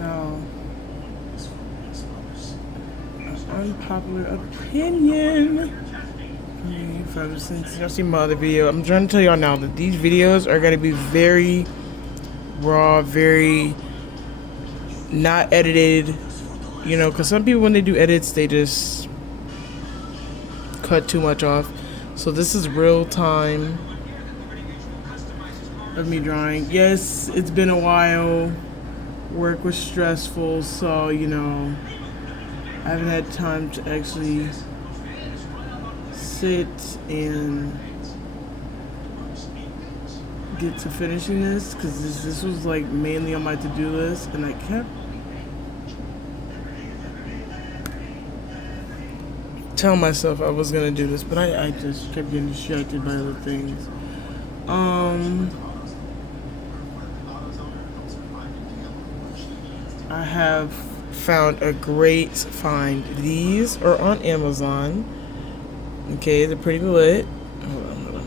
Now, unpopular opinion. Since y'all see my other video, I'm trying to tell y'all now that these videos are gonna be very raw, very not edited. You know, because some people when they do edits, they just cut too much off. So this is real time of me drawing. Yes, it's been a while. Work was stressful, so you know, I haven't had time to actually sit and get to finishing this, because this was like mainly on my to-do list, and I kept telling myself I was gonna do this, but I just kept getting distracted by other things. I have found a great find. These are on Amazon. Okay, they're pretty lit. Hold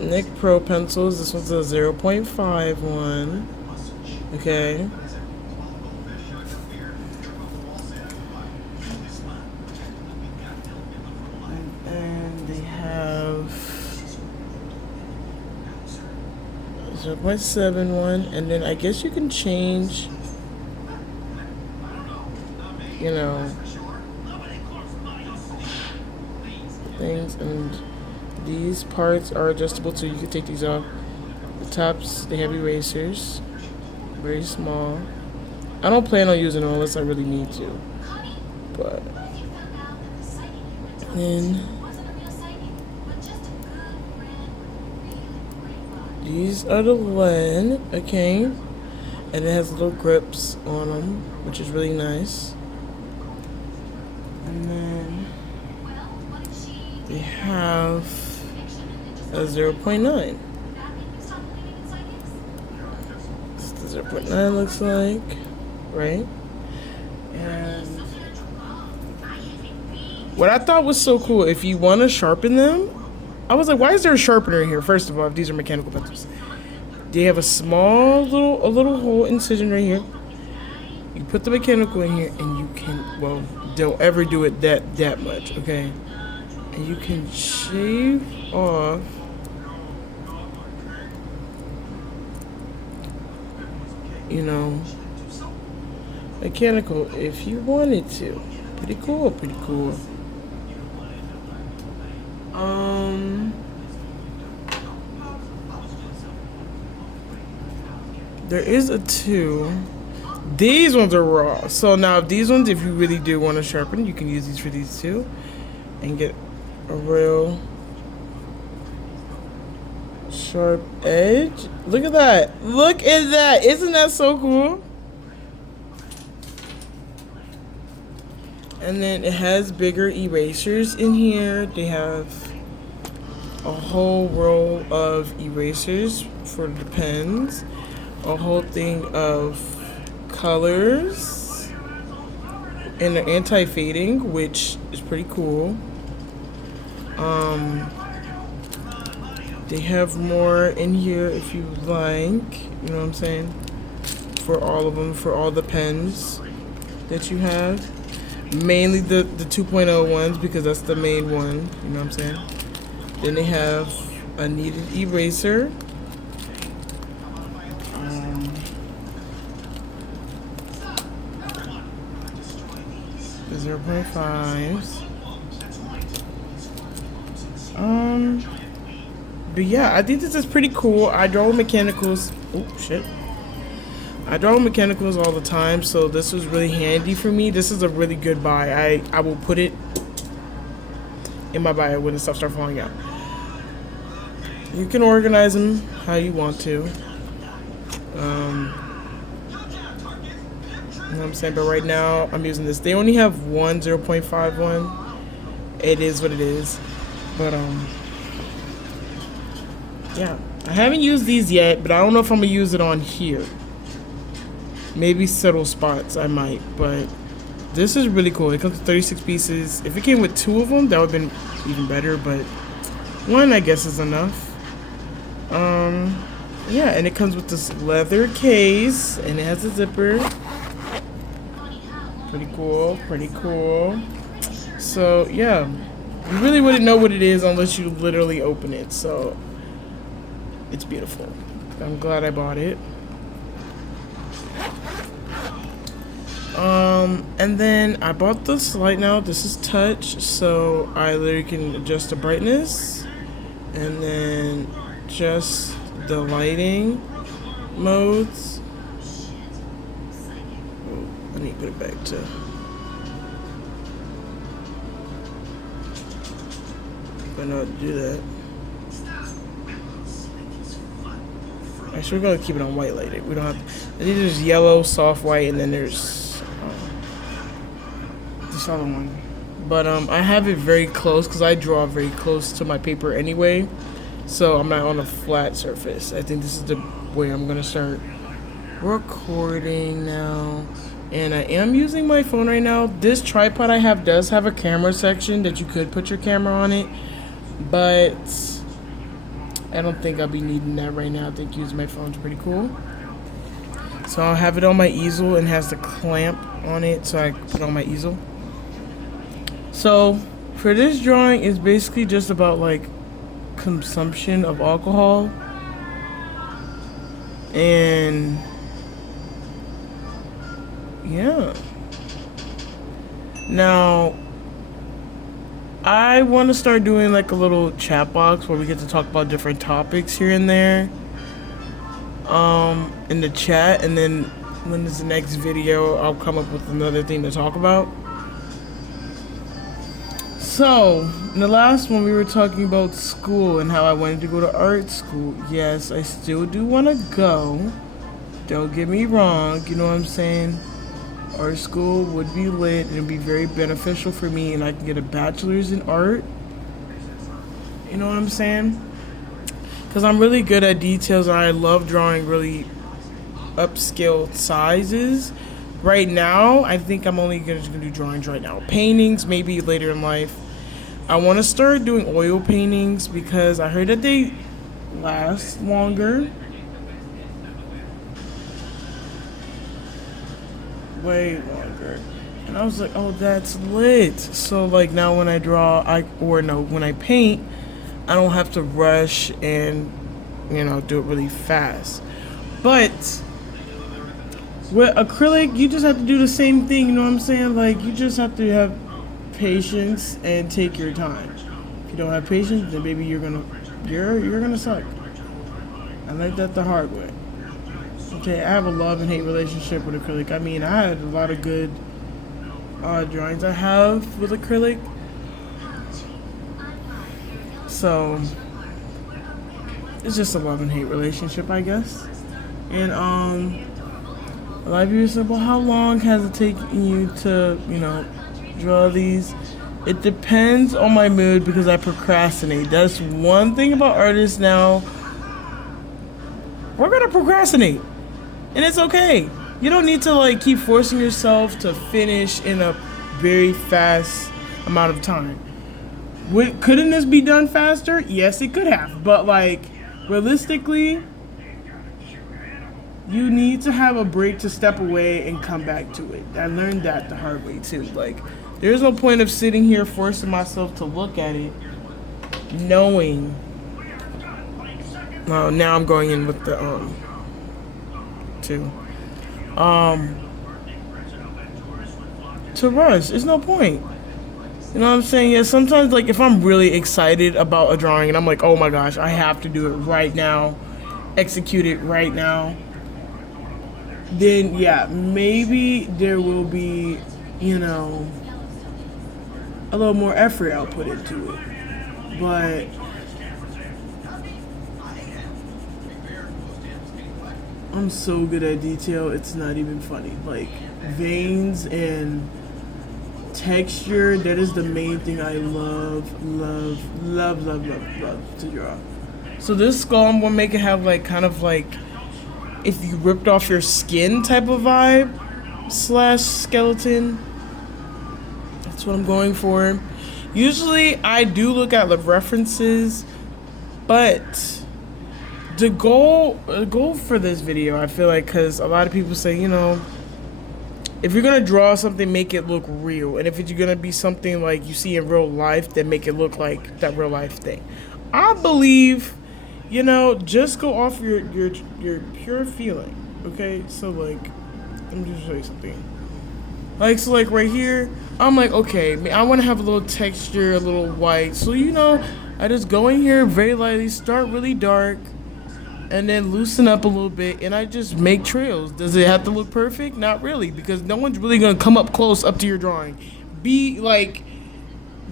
on. Nick Pro pencils. This one's a 0.5 one. Okay. And they have 0.7 one, and then I guess you can change, you know, things, and these parts are adjustable too. You can take these off. The tops, they have erasers, very small. I don't plan on using them unless I really need to, but then these are the lead, okay, and it has little grips on them, which is really nice. And then they have a 0.9. That's what the 0.9 looks like, right? And what I thought was so cool, if you want to sharpen them, I was like, why is there a sharpener in here? First of all, if these are mechanical pencils, they have a small little hole incision right here. You put the mechanical in here, and you can, well, don't ever do it that much, okay? And you can shave off you know, mechanical if you wanted to. Pretty cool, pretty cool. There is a 2. These ones are raw. So now these ones, if you really do want to sharpen, you can use these for these too. And get a real sharp edge. Look at that. Look at that. Isn't that so cool? And then it has bigger erasers in here. They have a whole row of erasers for the pens. A whole thing of colors. And they're anti-fading, which is pretty cool. They have more in here if you like. You know what I'm saying? For all of them, for all the pens that you have. Mainly the 2.0 ones, because that's the main one. You know what I'm saying? Then they have a kneaded eraser. The 0.5s. But yeah, I think this is pretty cool. I draw mechanicals. Oh shit. I draw mechanicals all the time, so this was really handy for me. This is a really good buy. I will put it in my bio when the stuff starts falling out. You can organize them how you want to. You know what I'm saying? But right now, I'm using this. They only have one 0.5 one. It is what it is. But, yeah. I haven't used these yet, but I don't know if I'm going to use it on here. Maybe subtle spots I might, but this is really cool. It comes with 36 pieces. If it came with 2 of them, that would have been even better, but 1 I guess is enough. yeah, and it comes with this leather case, and it has a zipper. Pretty cool, pretty cool. So yeah, you really wouldn't know what it is unless you literally open it. So it's beautiful. I'm glad I bought it. And then I bought this light now. This is touch, so I literally can adjust the brightness and then just the lighting modes. Oh, I need to put it back to. I know how to do that. Actually, we're gonna keep it on white lighting. We don't have. I think there's yellow, soft white, and then there's this other one. But I have it very close because I draw very close to my paper anyway. So I'm not on a flat surface. I think this is the way I'm gonna start recording now. And I am using my phone right now. This tripod I have does have a camera section that you could put your camera on it, but I don't think I'll be needing that right now. I think using my phone's pretty cool. So I'll have it on my easel and has the clamp on it so I can put on my easel. So for this drawing, it's basically just about like consumption of alcohol. And yeah. Now I want to start doing like a little chat box where we get to talk about different topics here and there in the chat, and then when there's the next video I'll come up with another thing to talk about. So in the last one we were talking about school and how I wanted to go to art school. Yes, I still do want to go, don't get me wrong, you know what I'm saying. Art school would be lit and it'd be very beneficial for me, and I can get a bachelor's in art. You know what I'm saying? Because I'm really good at details and I love drawing really upscale sizes. Right now, I think I'm only going to do drawings right now. Paintings, maybe later in life. I want to start doing oil paintings because I heard that they last longer. Way longer. And I was like, oh, that's lit. So like now when I draw, when I paint, I don't have to rush and, you know, do it really fast. But with acrylic, you just have to do the same thing, you know what I'm saying? Like, you just have to have patience and take your time. If you don't have patience, then maybe you're gonna suck. I learned that the hard way. Okay, I have a love and hate relationship with acrylic. I mean, I had a lot of good drawings I have with acrylic. So it's just a love and hate relationship, I guess. And a lot of you said, well, how long has it taken you to, you know, draw these? It depends on my mood because I procrastinate. That's one thing about artists now. We're gonna procrastinate. And it's okay. You don't need to like keep forcing yourself to finish in a very fast amount of time. Couldn't this be done faster? Yes, it could have. But like realistically, you need to have a break to step away and come back to it. I learned that the hard way too. Like there's no point of sitting here forcing myself to look at it knowing. Well, now I'm going in with the to rush. There's no point. You know what I'm saying? Yeah, sometimes like if I'm really excited about a drawing and I'm like, oh my gosh, I have to do it right now, execute it right now, then yeah, maybe there will be, you know, a little more effort I'll put into it. But I'm so good at detail, it's not even funny. Like veins and texture, that is the main thing I love to draw. So this skull, I'm gonna make it have like kind of like if you ripped off your skin type of vibe / skeleton. That's what I'm going for. Usually I do look at the references, but the goal for this video, I feel like, because a lot of people say, if you're gonna draw something, make it look real, and if it's gonna be something like you see in real life, then make it look like that real life thing. I believe, just go off your pure feeling. Okay, so like, let me just show you something. So right here, I'm like, okay, I want to have a little texture, a little white. So I just go in here very lightly, start really dark, and then loosen up a little bit, and I just make trails. Does it have to look perfect? Not really, because no one's really gonna come up close up to your drawing. Be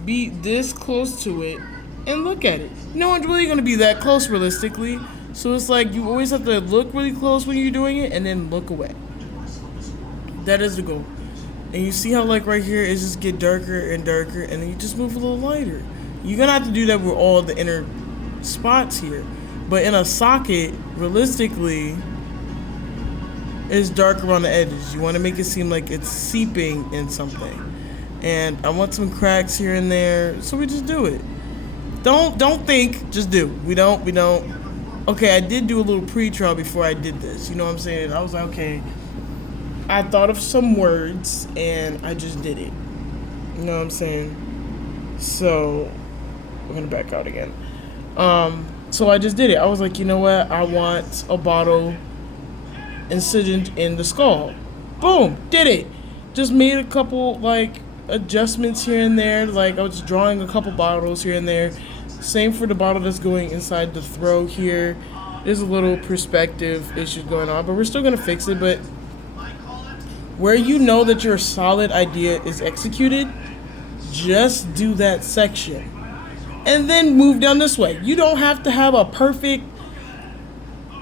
this close to it and look at it. No one's really gonna be that close realistically. So it's like you always have to look really close when you're doing it and then look away. That is the goal. And you see how right here it just get darker and darker, and then you just move a little lighter. You're gonna have to do that with all the inner spots here. But in a socket, realistically, it's dark around the edges. You want to make it seem like it's seeping in something. And I want some cracks here and there, so we just do it. Don't think, just do. We don't. Okay, I did do a little pre-trial before I did this. You know what I'm saying? I was like, okay, I thought of some words and I just did it. You know what I'm saying? So we're gonna back out again. So I just did it. I was like, you know what? I want a bottle incisioned in the skull. Boom, did it. Just made a couple adjustments here and there. I was drawing a couple bottles here and there. Same for the bottle that's going inside the throat here. There's a little perspective issues going on, but we're still gonna fix it. But where you know that your solid idea is executed, just do that section. And then move down this way. You don't have to have a perfect,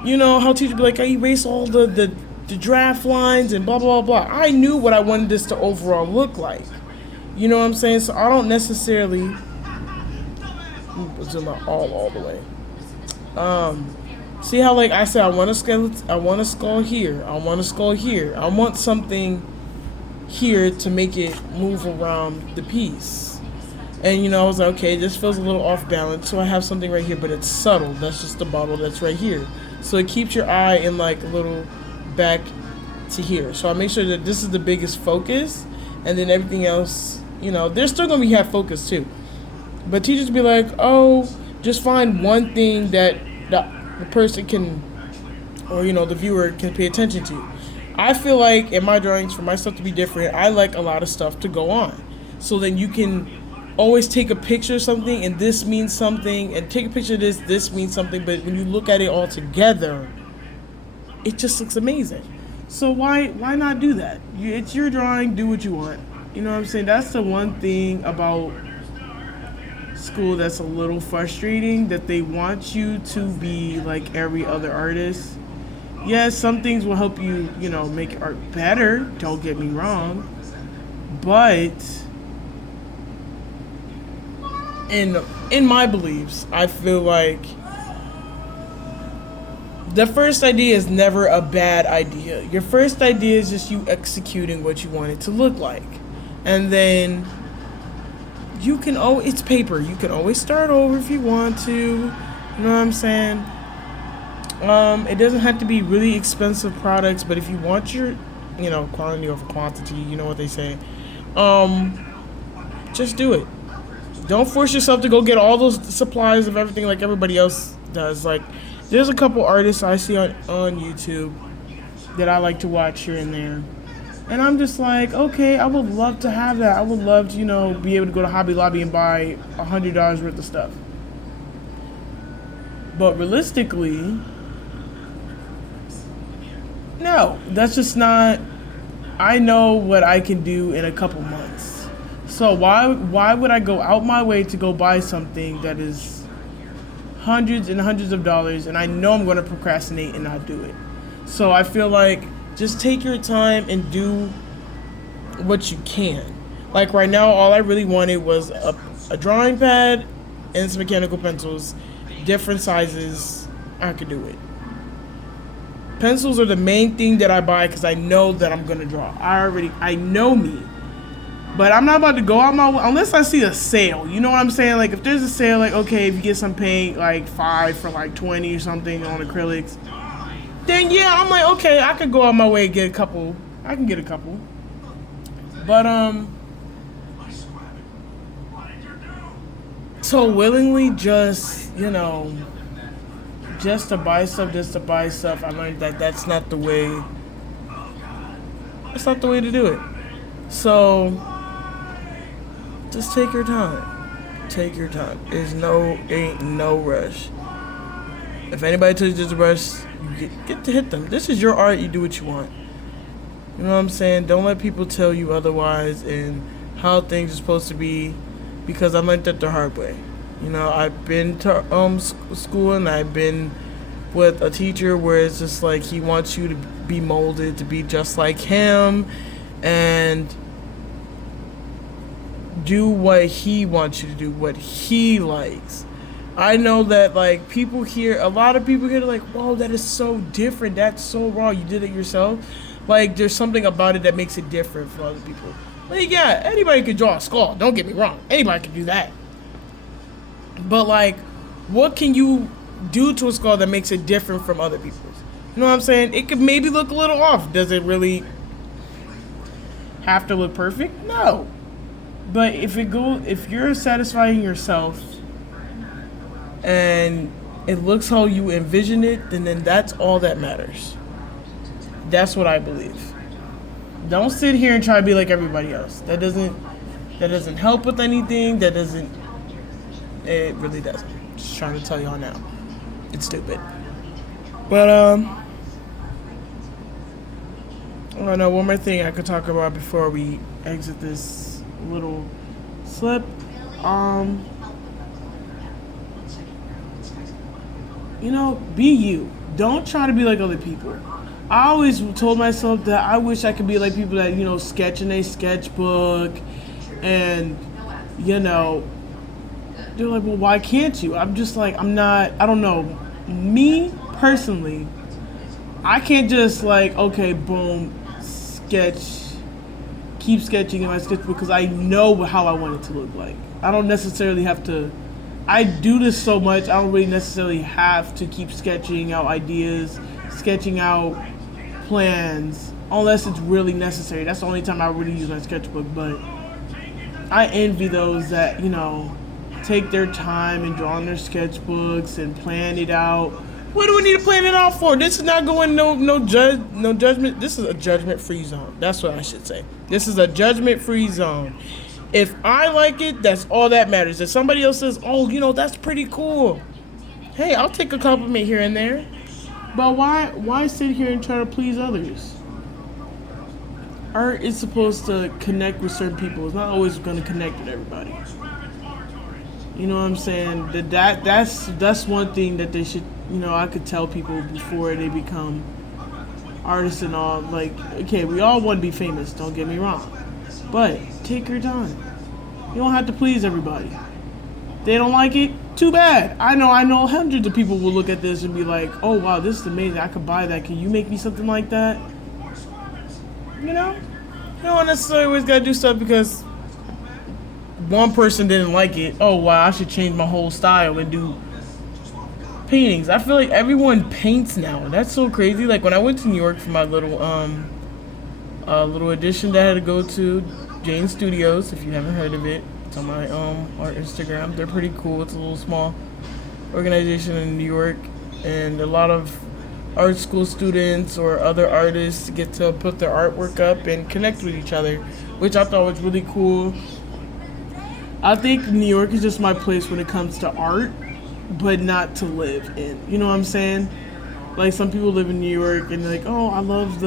how teachers be like, I erase all the draft lines and blah, blah, blah. I knew what I wanted this to overall look like. You know what I'm saying? So I don't necessarily, zoom out all the way. See how I said, I want a skeleton, I want a skull here, I want a skull here. I want something here to make it move around the piece. And I was like, okay, this feels a little off balance, so I have something right here, but it's subtle. That's just the bottle that's right here. So it keeps your eye in a little back to here. So I make sure that this is the biggest focus, and then everything else, they're still gonna have focus too. But teachers be like, oh, just find one thing that the person can, or the viewer can pay attention to. I feel like in my drawings, for my stuff to be different, I like a lot of stuff to go on. So then you can always take a picture of something and this means something, and take a picture of this means something, but when you look at it all together, it just looks amazing. So why not do that? It's your drawing, do what you want. You know what I'm saying? That's the one thing about school that's a little frustrating, that they want you to be like every other artist. Yes, some things will help you, make art better, don't get me wrong, but in my beliefs, I feel like the first idea is never a bad idea. Your first idea is just you executing what you want it to look like. And then you can always, it's paper, you can always start over if you want to. You know what I'm saying? It doesn't have to be really expensive products, but if you want your, quality over quantity, you know what they say. Just do it. Don't force yourself to go get all those supplies of everything like everybody else does. There's a couple artists I see on YouTube that I like to watch here and there. And I'm just like, okay, I would love to have that. I would love to, be able to go to Hobby Lobby and buy $100 worth of stuff. But realistically, no, that's just not, I know what I can do in a couple months. So why would I go out my way to go buy something that is hundreds and hundreds of dollars, and I know I'm going to procrastinate and not do it? So I feel like just take your time and do what you can. Right now, all I really wanted was a drawing pad and some mechanical pencils, different sizes. I could do it. Pencils are the main thing that I buy because I know that I'm going to draw. I know me. But I'm not about to go out my way unless I see a sale. You know what I'm saying? Like if there's a sale, like okay, if you get some paint like 5 for like 20 or something on acrylics, then yeah, I'm like okay, I could go out my way and get a couple. I can get a couple. But so willingly just just to buy stuff, I learned that that's not the way. That's not the way to do it. So just take your time. Take your time. Ain't no rush. If anybody tells you there's a rush, you get to hit them. This is your art. You do what you want. You know what I'm saying? Don't let people tell you otherwise and how things are supposed to be, because I learned that the hard way. I've been to school and I've been with a teacher where it's just like he wants you to be molded to be just like him and do what he wants you to do, what he likes. I know that like a lot of people here are like, whoa, that is so different. That's so raw. You did it yourself. Like there's something about it that makes it different for other people. Like yeah, anybody could draw a skull. Don't get me wrong. Anybody can do that. But like, what can you do to a skull that makes it different from other people's? You know what I'm saying? It could maybe look a little off. Does it really have to look perfect? No. But if you're satisfying yourself and it looks how you envision it, then that's all that matters. That's what I believe. Don't sit here and try to be like everybody else. That doesn't help with anything. It really doesn't. Just trying to tell y'all now. It's stupid. But I don't know, one more thing I could talk about before we exit this little slip. Be you. Don't try to be like other people. I always told myself that I wish I could be like people that, sketch in a sketchbook and, they're like, well, why can't you? I'm just like, I don't know. Me, personally, I can't just like, okay, boom, keep sketching in my sketchbook because I know how I want it to look like. I don't necessarily have to, I do this so much, I don't really necessarily have to keep sketching out ideas, sketching out plans, unless it's really necessary. That's the only time I really use my sketchbook, but I envy those that, take their time and draw on their sketchbooks and plan it out. What do we need to plan it out for? This is not going no judgment. This is a judgment-free zone. That's what I should say. This is a judgment-free zone. If I like it, that's all that matters. If somebody else says, oh, that's pretty cool. Hey, I'll take a compliment here and there. But why sit here and try to please others? Art is supposed to connect with certain people. It's not always going to connect with everybody. You know what I'm saying? That's one thing that they should, I could tell people before they become artists and all. Like, okay, we all want to be famous, don't get me wrong. But take your time. You don't have to please everybody. They don't like it, too bad. I know hundreds of people will look at this and be like, oh wow, this is amazing, I could buy that. Can you make me something like that? You don't necessarily always gotta do stuff because one person didn't like it. Oh wow, I should change my whole style and do paintings. I feel like everyone paints now. That's so crazy. Like when I went to New York for my little audition that I had to go to, Jane Studios, if you haven't heard of it. It's on my art Instagram. They're pretty cool. It's a little small organization in New York, and a lot of art school students or other artists get to put their artwork up and connect with each other, which I thought was really cool. I think New York is just my place when it comes to art, but not to live in. You know what I'm saying? Like some people live in New York and they're like, oh, I love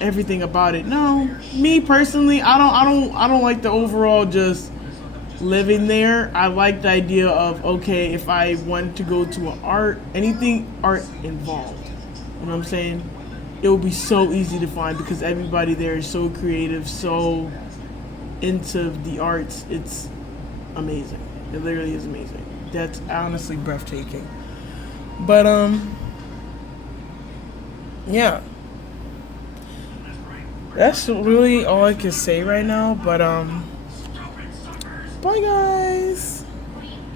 everything about it. No, me personally, I don't like the overall just living there. I like the idea of, okay, if I wanted to go to anything art involved, you know what I'm saying? It would be so easy to find because everybody there is so creative, so into the arts. It's amazing. It literally is amazing. That's honestly breathtaking. But yeah. That's really all I can say right now. But Bye, guys.